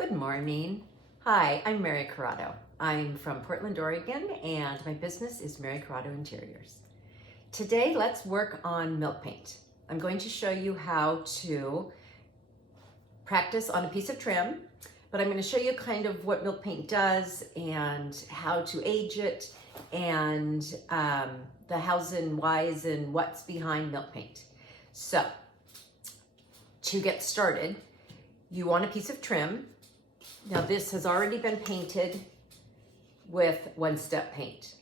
Good morning. Hi, I'm Mary Corrado. I'm from Portland, Oregon, and my business is Mary Corrado Interiors. Today, let's work on milk paint. I'm going to show you how to practice on a piece of trim, but I'm going to show you kind of what milk paint does and how to age it and the hows and whys and what's behind milk paint. So, to get started, you want a piece of trim. Now this has already been painted with one-step paint.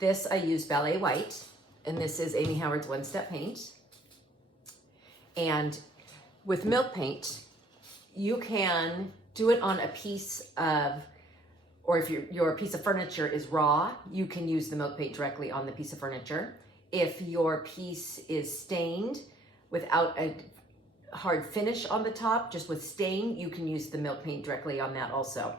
This I use Ballet White, and this is Amy Howard's one-step paint. And with milk paint, you can do it on a piece of, or if your piece of furniture is raw, you can use the milk paint directly on the piece of furniture. If your piece is stained without a hard finish on the top, just with stain, you can use the milk paint directly on that also.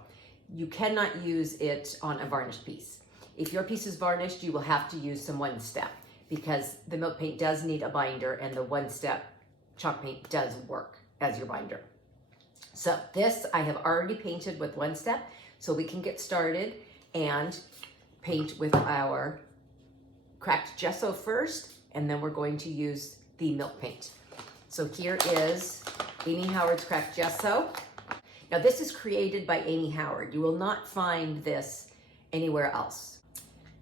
You cannot use it on a varnished piece. If your piece is varnished, you will have to use some one-step because the milk paint does need a binder and the one-step chalk paint does work as your binder. So this I have already painted with one-step, so we can get started and paint with our cracked gesso first, and then we're going to use the milk paint. So here is Amy Howard's cracked gesso. Now this is created by Amy Howard. You will not find this anywhere else.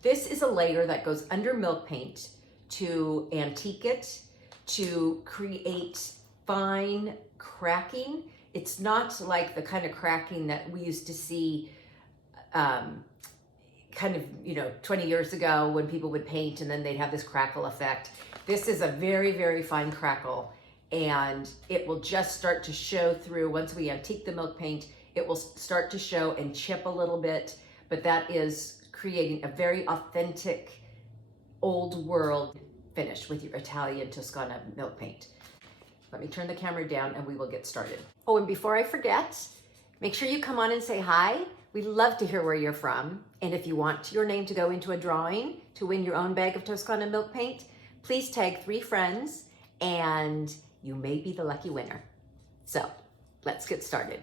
This is a layer that goes under milk paint to antique it, to create fine cracking. It's not like the kind of cracking that we used to see kind of, 20 years ago when people would paint and then they'd have this crackle effect. This is a very, very fine crackle, and it will just start to show through. Once we antique the milk paint, it will start to show and chip a little bit, but that is creating a very authentic old world finish with your Italian Toscana milk paint. Let me turn the camera down and we will get started. Oh, and before I forget, make sure you come on and say hi. We love to hear where you're from. And if you want your name to go into a drawing to win your own bag of Toscana milk paint, please tag 3 friends and you may be the lucky winner. So let's get started.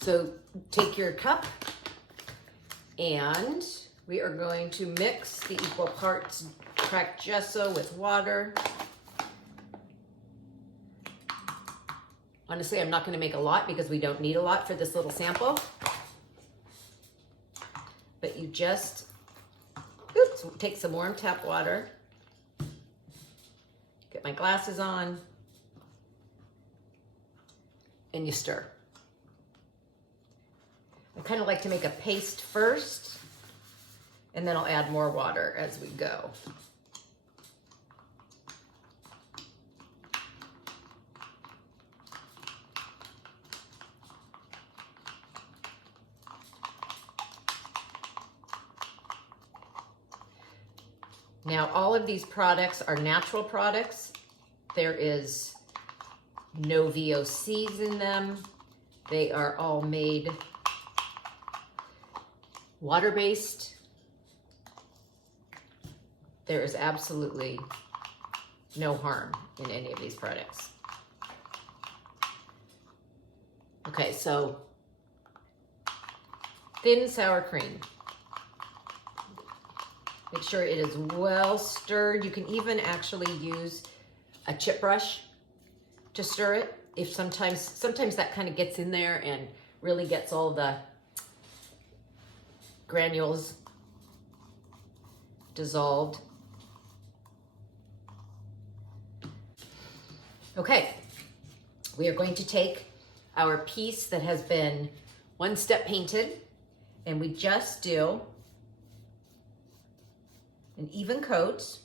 So take your cup and we are going to mix the equal parts cracked gesso with water. Honestly, I'm not going to make a lot because we don't need a lot for this little sample. But you just take some warm tap water, get my glasses on, and you stir. I kind of like to make a paste first, and then I'll add more water as we go. Now, all of these products are natural products. There is no VOCs in them. They are all made water-based. There is absolutely no harm in any of these products. Okay, so thin sour cream. Make sure it is well stirred. You can even actually use a chip brush to stir it. If sometimes that kind of gets in there and really gets all the granules dissolved. Okay, we are going to take our piece that has been one-step painted, and we just do an even coat.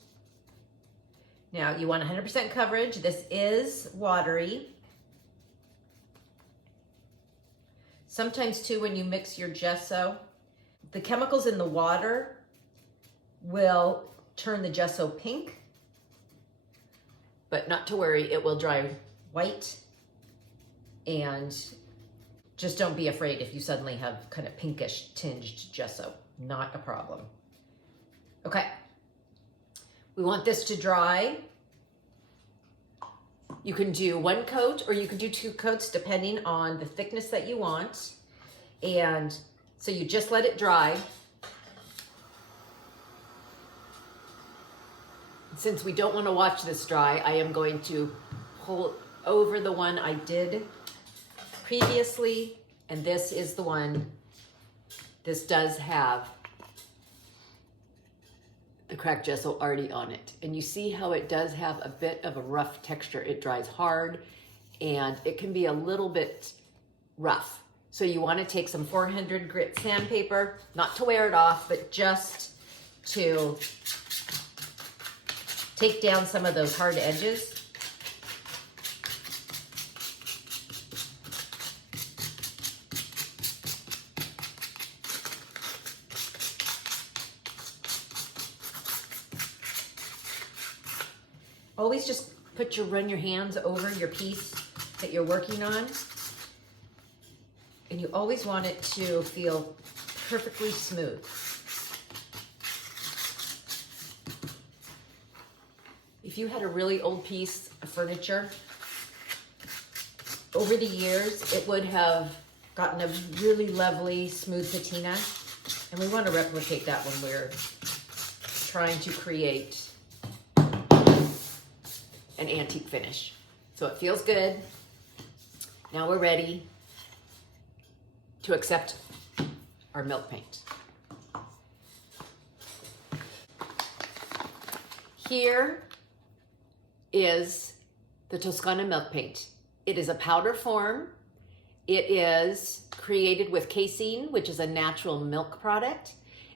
Now you want 100% coverage. This is watery. Sometimes too, when you mix your gesso, the chemicals in the water will turn the gesso pink, but not to worry, it will dry white. And just don't be afraid if you suddenly have kind of pinkish tinged gesso, not a problem. Okay, We want this to dry. You can do 1 coat or you can do 2 coats depending on the thickness that you want. And so you just let it dry. Since we don't want to watch this dry, I am going to pull over the one I did previously, and this is the one. This does have the cracked gesso already on it. And you see how it does have a bit of a rough texture. It dries hard and it can be a little bit rough. So you want to take some 400 grit sandpaper, not to wear it off, but just to take down some of those hard edges. Always just run your hands over your piece that you're working on. And you always want it to feel perfectly smooth. If you had a really old piece of furniture, over the years, it would have gotten a really lovely, smooth patina. And we want to replicate that when we're trying to create an antique finish. So it feels good. Now we're ready to accept our milk paint. Here is the Toscana Milk Paint. It is a powder form. It is created with casein, which is a natural milk product.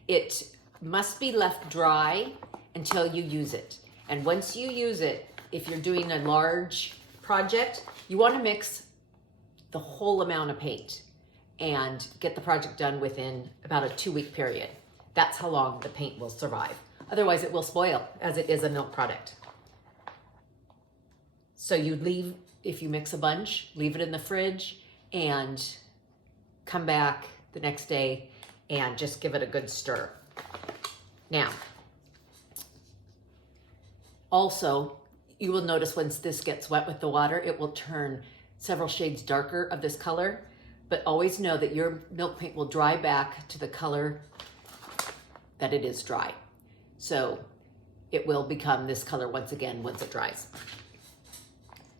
It must be left dry until you use it. And once you use it, if you're doing a large project, you want to mix the whole amount of paint and get the project done within about a 2-week period. That's how long the paint will survive. Otherwise it will spoil, as it is a milk product. So you leave, if you mix a bunch, leave it in the fridge and come back the next day and just give it a good stir. Now, also, you will notice once this gets wet with the water, it will turn several shades darker of this color, but always know that your milk paint will dry back to the color that it is dry. So it will become this color once again once it dries.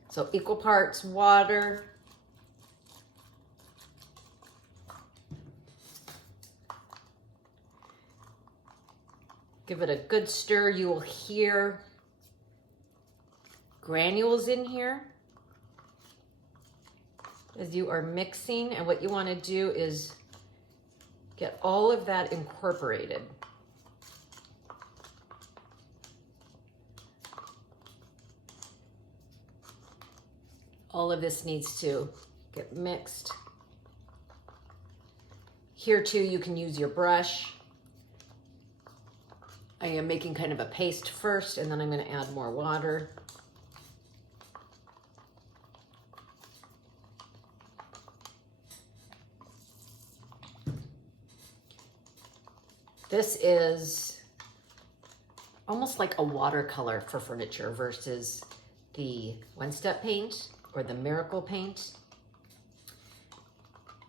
So equal parts water, give it a good stir. You will hear granules in here as you are mixing, and what you want to do is get all of that incorporated. All of this needs to get mixed. Here too, you can use your brush. I am making kind of a paste first, and then I'm going to add more water. This is almost like a watercolor for furniture versus the one-step paint or the miracle paint.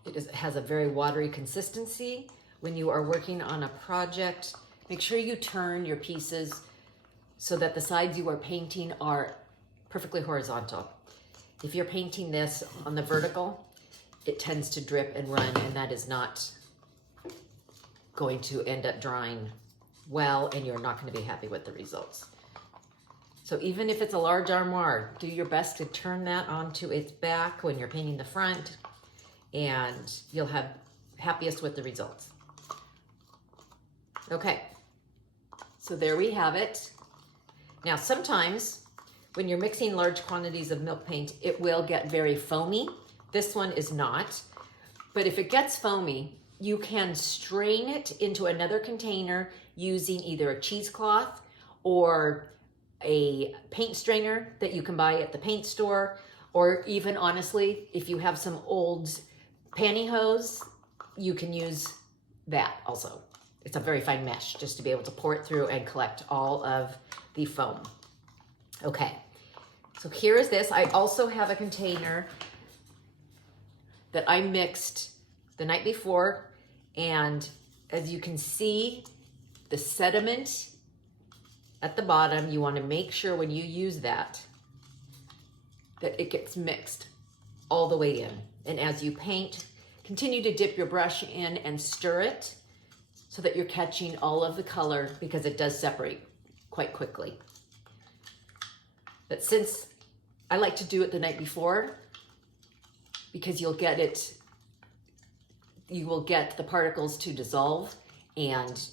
It has a very watery consistency. When you are working on a project, make sure you turn your pieces so that the sides you are painting are perfectly horizontal. If you're painting this on the vertical, it tends to drip and run, and that is not going to end up drying well, and you're not going to be happy with the results. So even if it's a large armoire, do your best to turn that onto its back when you're painting the front, and you'll have happiest with the results. Okay, so there we have it. Now sometimes when you're mixing large quantities of milk paint, it will get very foamy. This one is not, but if it gets foamy, you can strain it into another container using either a cheesecloth or a paint strainer that you can buy at the paint store, or even honestly, if you have some old pantyhose, you can use that also. it's a very fine mesh just to be able to pour it through and collect all of the foam. Okay, so here is this. I also have a container that I mixed the night before, and as you can see, the sediment at the bottom, you want to make sure when you use that it gets mixed all the way in. And as you paint, continue to dip your brush in and stir it so that you're catching all of the color, because it does separate quite quickly. But since I like to do it the night before, because you will get the particles to dissolve, and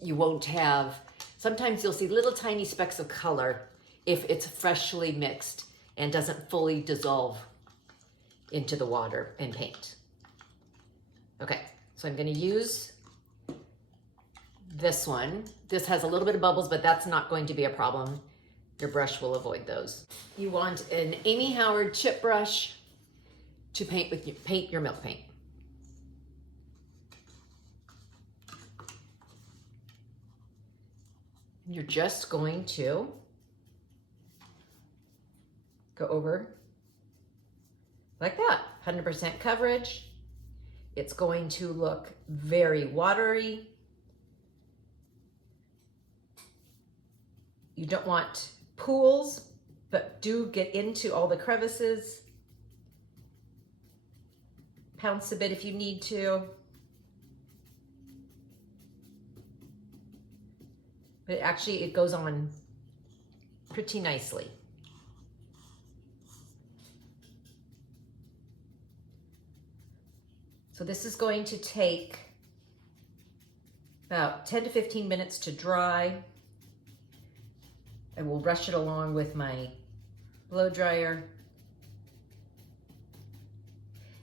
you won't have, sometimes you'll see little tiny specks of color if it's freshly mixed and doesn't fully dissolve into the water and paint. Okay, so I'm going to use this one. This has a little bit of bubbles, but that's not going to be a problem. Your brush will avoid those. You want an Amy Howard chip brush to paint your milk paint. You're just going to go over like that, 100% coverage. It's going to look very watery. You don't want pools, but do get into all the crevices. Pounce a bit if you need to. But actually it goes on pretty nicely. So this is going to take about 10 to 15 minutes to dry. I will brush it along with my blow dryer.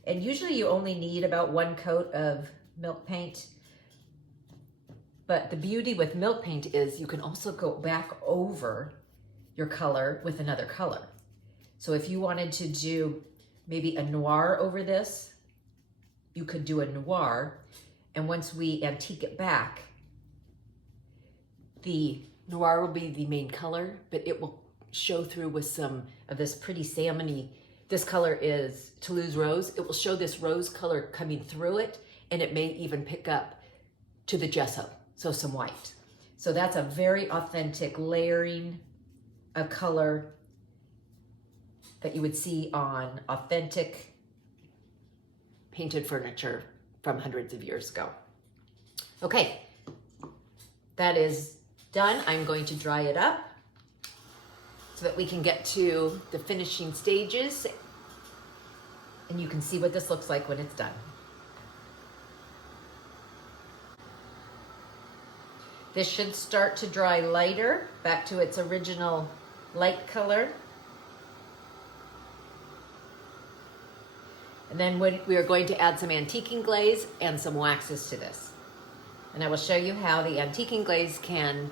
And usually you only need about 1 coat of milk paint. But the beauty with milk paint is you can also go back over your color with another color. So if you wanted to do maybe a noir over this, you could do a noir. And once we antique it back, the noir will be the main color, but it will show through with some of this pretty salmony. This color is Toulouse rose. It will show this rose color coming through it, and it may even pick up to the gesso, so some white. So that's a very authentic layering of color that you would see on authentic painted furniture from hundreds of years ago. Okay, that is done. I'm going to dry it up so that we can get to the finishing stages, and you can see what this looks like when it's done. This should start to dry lighter, back to its original light color. And then we are going to add some antiquing glaze and some waxes to this. And I will show you how the antiquing glaze can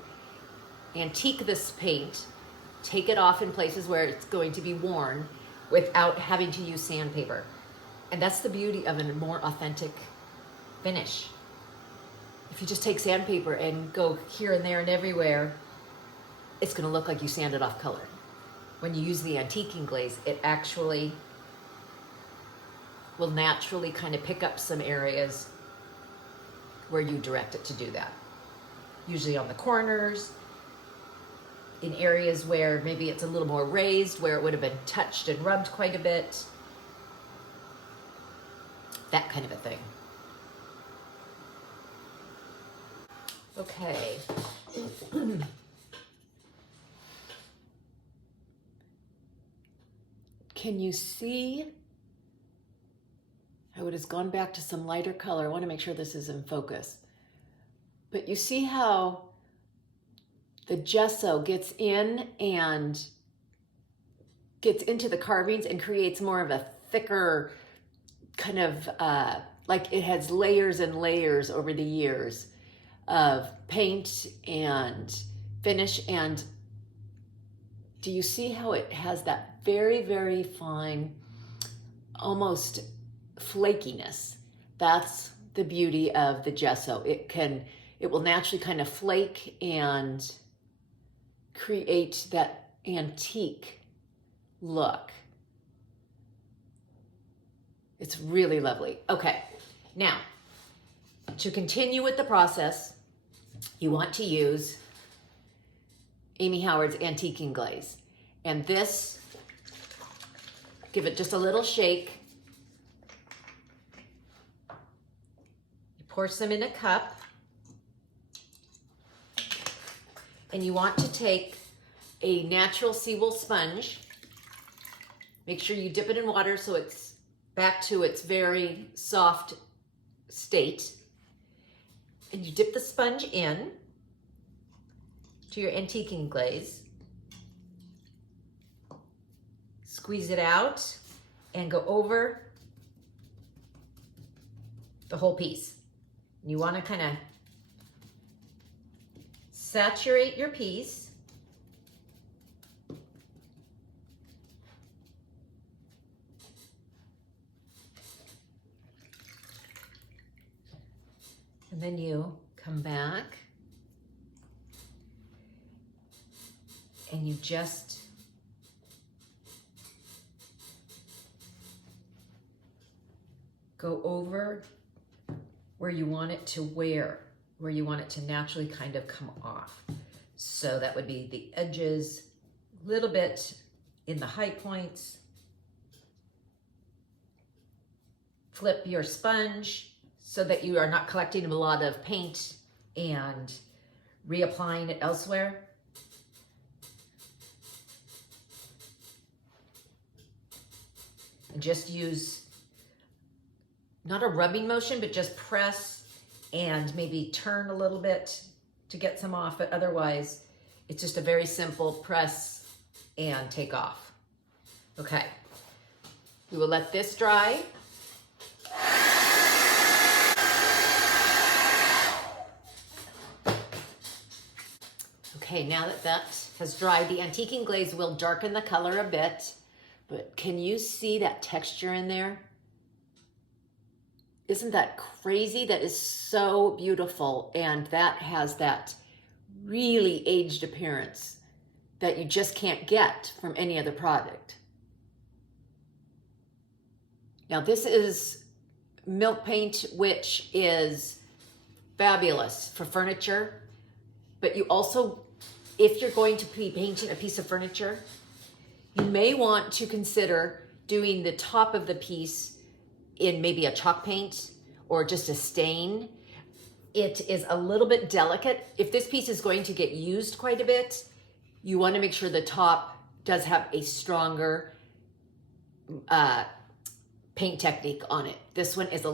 antique this paint, take it off in places where it's going to be worn without having to use sandpaper. And that's the beauty of a more authentic finish. If you just take sandpaper and go here and there and everywhere, it's going to look like you sanded off color. When you use the antiquing glaze, it actually will naturally kind of pick up some areas where you direct it to do that. Usually on the corners, in areas where maybe it's a little more raised, where it would have been touched and rubbed quite a bit. That kind of a thing. Okay. Can you see how it has gone back to some lighter color? I want to make sure this is in focus. But you see how the gesso gets in and gets into the carvings and creates more of a thicker kind of, like it has layers and layers over the years of paint and finish. And do you see how it has that very, very fine, almost flakiness? That's the beauty of the gesso. It can it will naturally kind of flake and create that antique look. It's really lovely. Okay, now to continue with the process, you want to use Amy Howard's Antiquing Glaze. And this, give it just a little shake. You pour some in a cup. And you want to take a natural seawool sponge. Make sure you dip it in water so it's back to its very soft state. And you dip the sponge in to your antiquing glaze. Squeeze it out and go over the whole piece. You want to kind of saturate your piece. And then you come back and you just go over where you want it to wear, where you want it to naturally kind of come off. So that would be the edges, a little bit in the high points. Flip your sponge so that you are not collecting a lot of paint and reapplying it elsewhere. And just use, not a rubbing motion, but just press and maybe turn a little bit to get some off, but otherwise it's just a very simple press and take off. Okay, we will let this dry. Okay, now that that has dried, the antiquing glaze will darken the color a bit, but can you see that texture in there? Isn't that crazy? That is so beautiful, and that has that really aged appearance that you just can't get from any other product. Now this is milk paint, which is fabulous for furniture, but you also, if you're going to be painting a piece of furniture, you may want to consider doing the top of the piece in maybe a chalk paint or just a stain. It is a little bit delicate. If this piece is going to get used quite a bit, you want to make sure the top does have a stronger paint technique on it. This one is,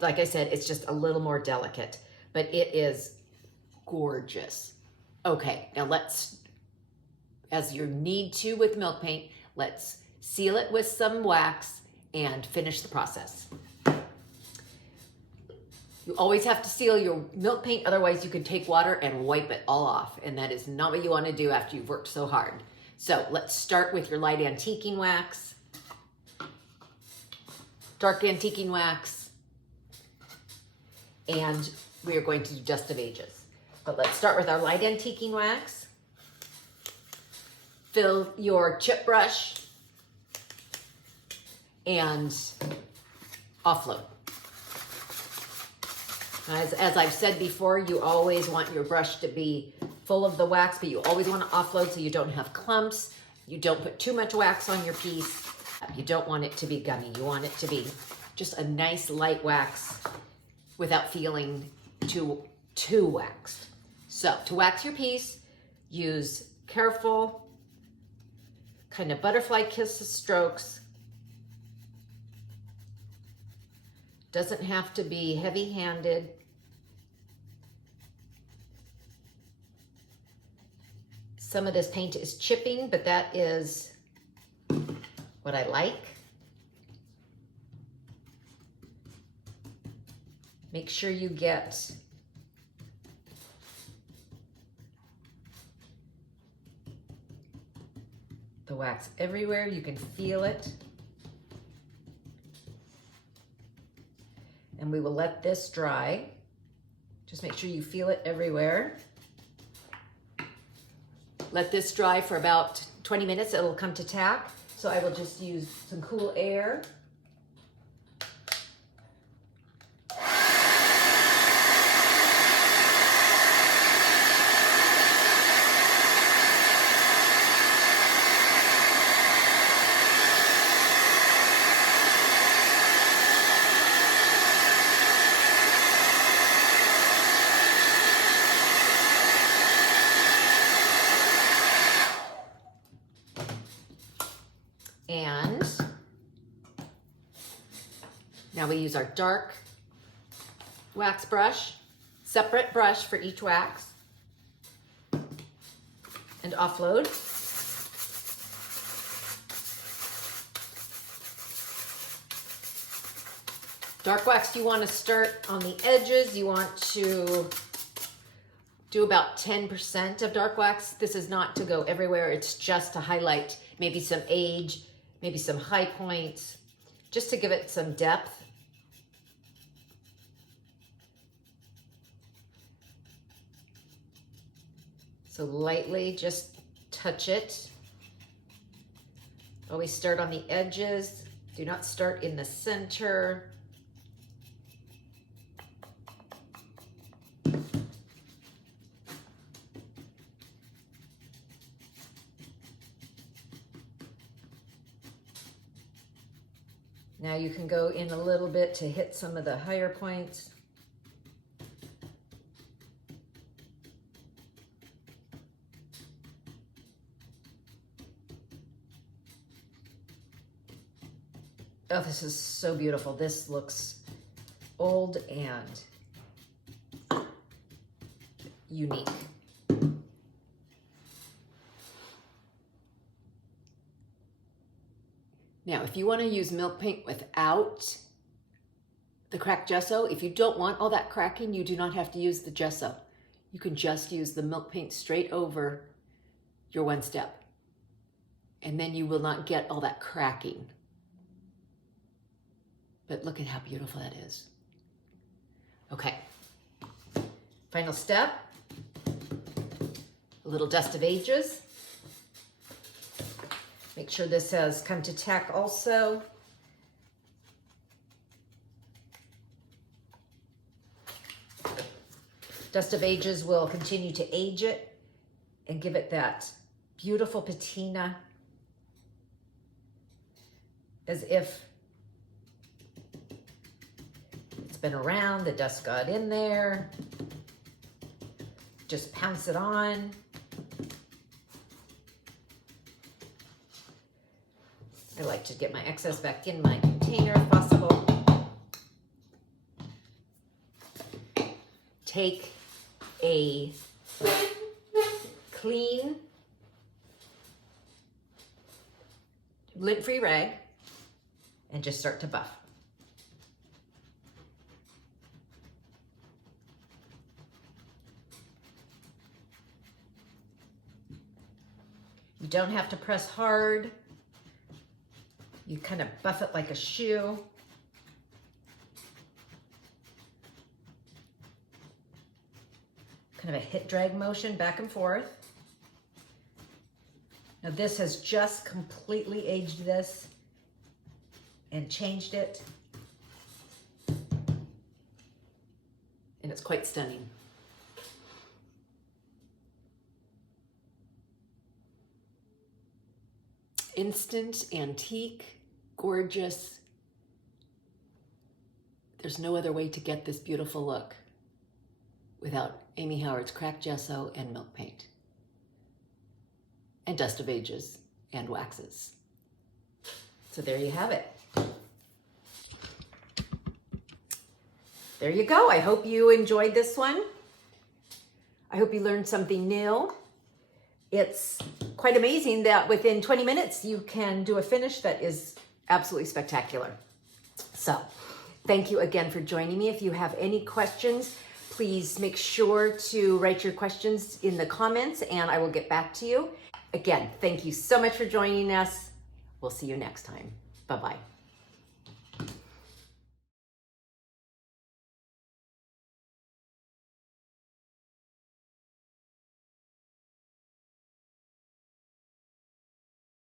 like I said, it's just a little more delicate, but it is gorgeous. Okay, now let's, as you need to with milk paint, let's seal it with some wax and finish the process. You always have to seal your milk paint, otherwise you could take water and wipe it all off, and that is not what you want to do after you've worked so hard. So let's start with your light antiquing wax, dark antiquing wax, and we are going to do Dust of Ages. But let's start with our light antiquing wax. Fill your chip brush and offload. As I've said before, you always want your brush to be full of the wax, but you always want to offload so you don't have clumps. You don't put too much wax on your piece. You don't want it to be gummy. You want it to be just a nice light wax without feeling too waxed. So to wax your piece, use careful kind of butterfly kiss strokes. Doesn't have to be heavy-handed. Some of this paint is chipping, but that is what I like. Make sure you get the wax everywhere. You can feel it. And we will let this dry Just make sure you feel it everywhere. Let this dry for about 20 minutes, it'll come to tack. So I will just use some cool air. And now we use our dark wax brush, separate brush for each wax, and offload. Dark wax, you want to start on the edges. You want to do about 10% of dark wax. This is not to go everywhere. It's just to highlight maybe some age, maybe some high points, just to give it some depth. So lightly, just touch it. Always start on the edges. Do not start in the center. Now you can go in a little bit to hit some of the higher points. Oh, this is so beautiful. This looks old and unique. Now, if you want to use milk paint without the cracked gesso, if you don't want all that cracking, you do not have to use the gesso. You can just use the milk paint straight over your one step. And then you will not get all that cracking. But look at how beautiful that is. Okay. Final step. A little dust of ages. Make sure this has come to tack also. Dust of ages will continue to age it and give it that beautiful patina, as if it's been around, the dust got in there. Just pounce it on. I like to get my excess back in my container if possible. Take a clean, lint-free rag and just start to buff. You don't have to press hard. You kind of buff it like a shoe. Kind of a hit drag motion back and forth. Now this has just completely aged this and changed it. And it's quite stunning. Instant, antique, gorgeous. There's no other way to get this beautiful look without Amy Howard's cracked gesso and milk paint and dust of ages and waxes. So there you have it. There you go. I hope you enjoyed this one. I hope you learned something new. It's quite amazing that within 20 minutes you can do a finish that is absolutely spectacular. So thank you again for joining me. If you have any questions, please make sure to write your questions in the comments and I will get back to you. Again, thank you so much for joining us. We'll see you next time. Bye-bye.